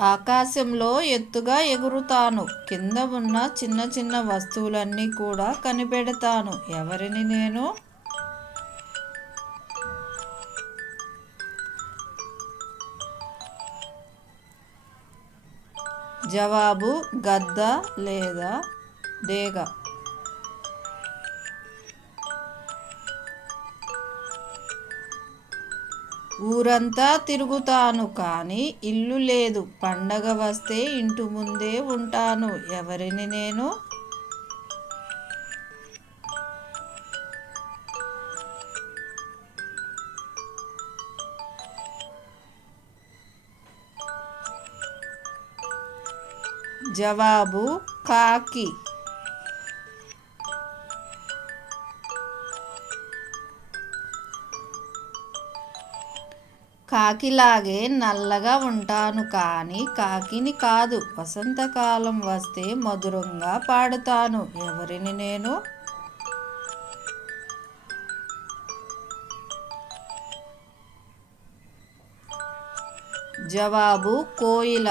ఆకాశంలో ఎత్తుగా ఎగురుతాను, కింద ఉన్న చిన్న చిన్న వస్తువులన్నీ కూడా కనిపెడతాను. ఎవరిని నేను? జవాబు గద్ద లేదా డేగ. ఊరంతా తిరుగుతాను కానీ ఇల్లు లేదు, పండగ వస్తే ఇంటి ముందే ఉంటాను. ఎవరిని నేను? జవాబు కాకి. కాకిలాగే నల్లగా ఉంటాను కానీ కాకిని కాదు, వసంతకాలం వస్తే మధురంగా పాడుతాను. ఎవరిని నేను? జవాబు కోయిల.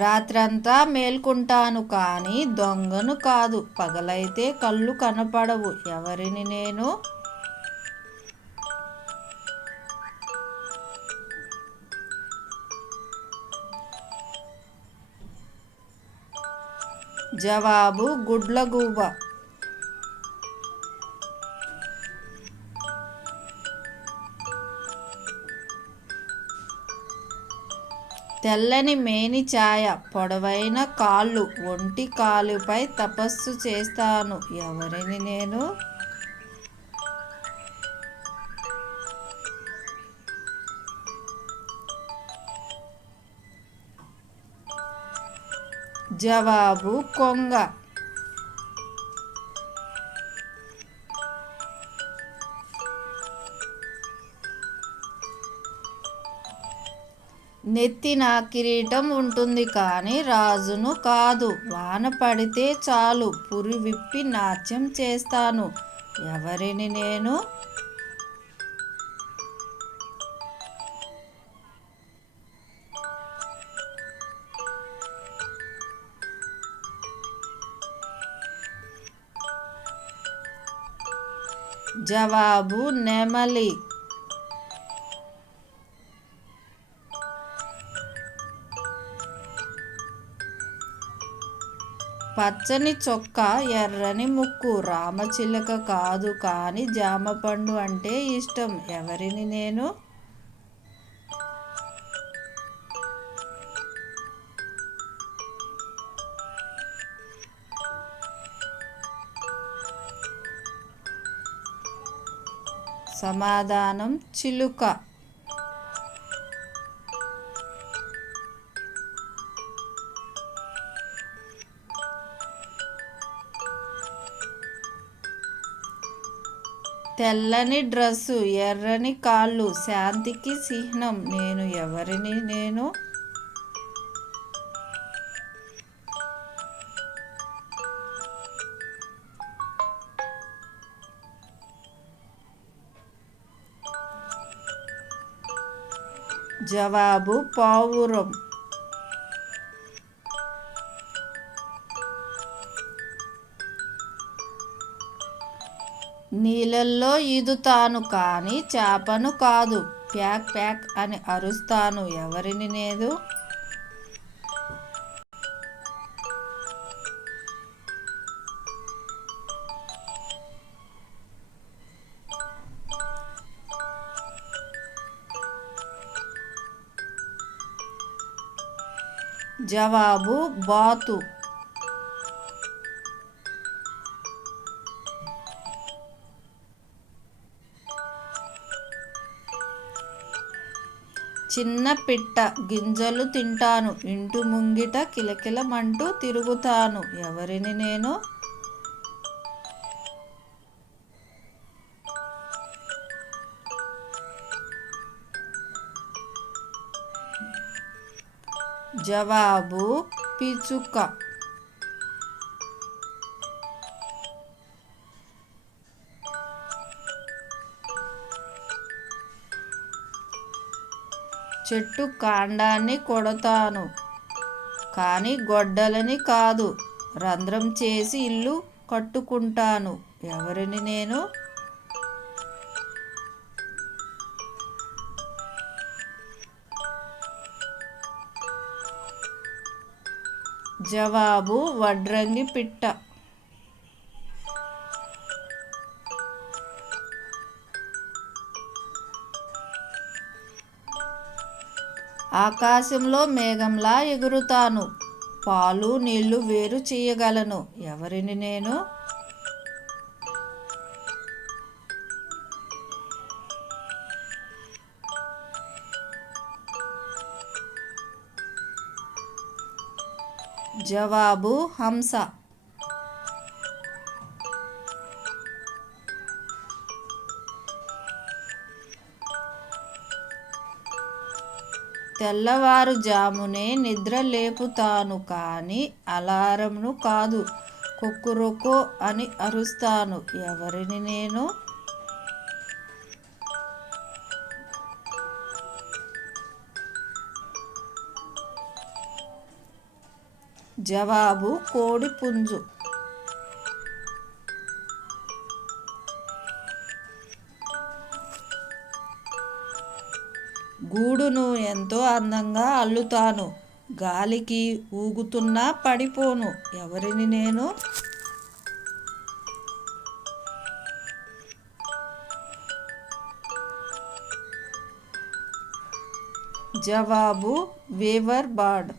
రాత్రంతా మేల్కుంటాను కానీ దొంగను కాదు, పగలైతే కళ్ళు కనపడవు. ఎవరిని నేను? జవాబు గుడ్లగూబ. తెల్లని మేని ఛాయ, పొడవైన కాళ్ళు, ఒంటి కాలుపై తపస్సు చేస్తాను. ఎవరిని నేను? జవాబు కొంగ. నెత్తిన కిరీటం ఉంటుంది కానీ రాజును కాదు, వాన పడితే చాలు పురి విప్పి నాట్యం చేస్తాను. ఎవరిని నేను? జవాబు నెమలి. పచ్చని చొక్కా, ఎర్రని ముక్కు, రామచిలక కాదు కానీ జామపండు అంటే ఇష్టం. ఎవరిని నేను? సమాధానం చిలుక. తెల్లని డ్రెస్సు, ఎర్రని కాళ్ళు, శాంతికి చిహ్నం. నేను ఎవరిని నేను? జవాబు పావురం. నీళ్ళల్లో ఈదుతాను కానీ చేపను కాదు, ప్యాక్ ప్యాక్ అని అరుస్తాను. ఎవరిని నేను? జవాబు బాతు. చిన్న పిట్ట, గింజలు తింటాను, ఇంటి ముంగిట కిలకిలమంటూ తిరుగుతాను. ఎవరిని నేను? జవాబు పిచుక. చెట్టు కాండాన్ని కొడతాను కానీ గొడ్డలని కాదు. రంధ్రం చేసి ఇల్లు కట్టుకుంటాను. ఎవరిని నేను? జవాబు వడ్రంగి పిట్ట. ఆకాశంలో మేఘంలా ఎగురుతాను. పాలు నీళ్లు వేరు చేయగలను. ఎవరిని నేను? జవాబు హంస. తెల్లవారుజామునే నిద్ర లేపుతాను కానీ అలారంను కాదు. కుక్కురుకో అని అరుస్తాను. ఎవరిని నేను? జవాబు కోడి పుంజు. గూడును ఎంతో అందంగా అల్లుతాను. గాలికి ఊగుతున్నా పడిపోను. ఎవరిని నేను? జవాబు వీవర్ బర్డ్.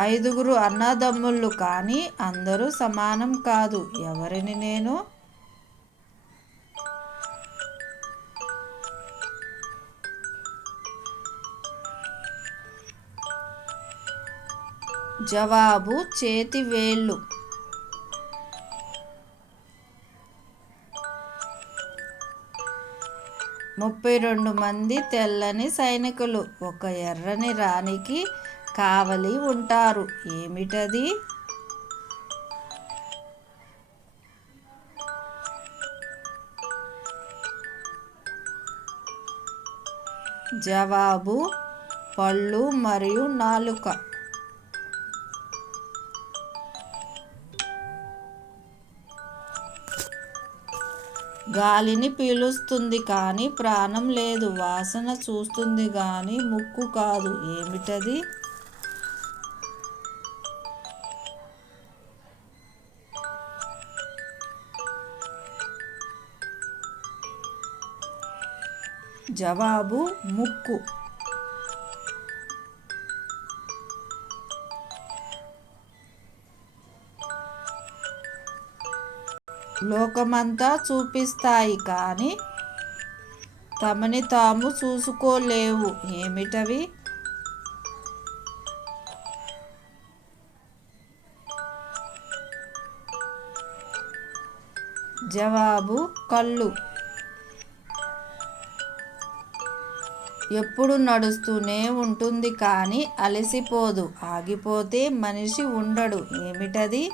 ఐదుగురు అన్నదమ్ముళ్ళు కానీ అందరూ సమానం కాదు. ఎవరిని నేను? జవాబు చేతి వేళ్ళు. ముప్పై 32 మంది తెల్లని సైనికులు ఒక ఎర్రని రాణికి కావలి ఉంటారు. ఏమిటది? జవాబు పళ్ళు మరియు నాలుక. గాలిని పీలుస్తుంది కానీ ప్రాణం లేదు. వాసన చూస్తుంది కానీ ముక్కు కాదు. ఏమిటది? జవాబు ముక్కు. లోకమంతా చూపిస్తాయి కానీ తమని తాము చూసుకోలేవు. ఏమిటవి? జవాబు కళ్ళు. ఎప్పుడు నడుస్తూనే ఉంటుంది కానీ అలసిపోదు. ఆగిపోతే మనిషి ఉండడు. ఏమిటది?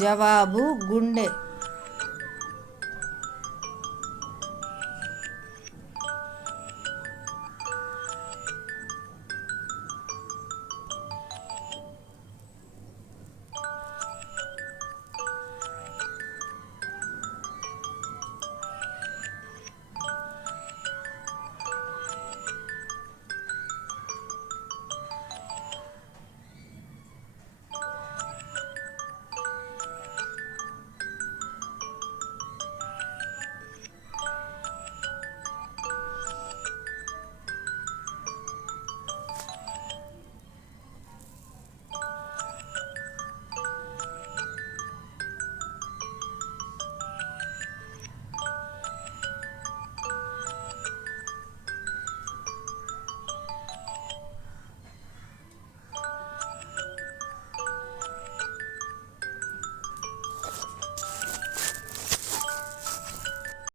జవాబు గుండె.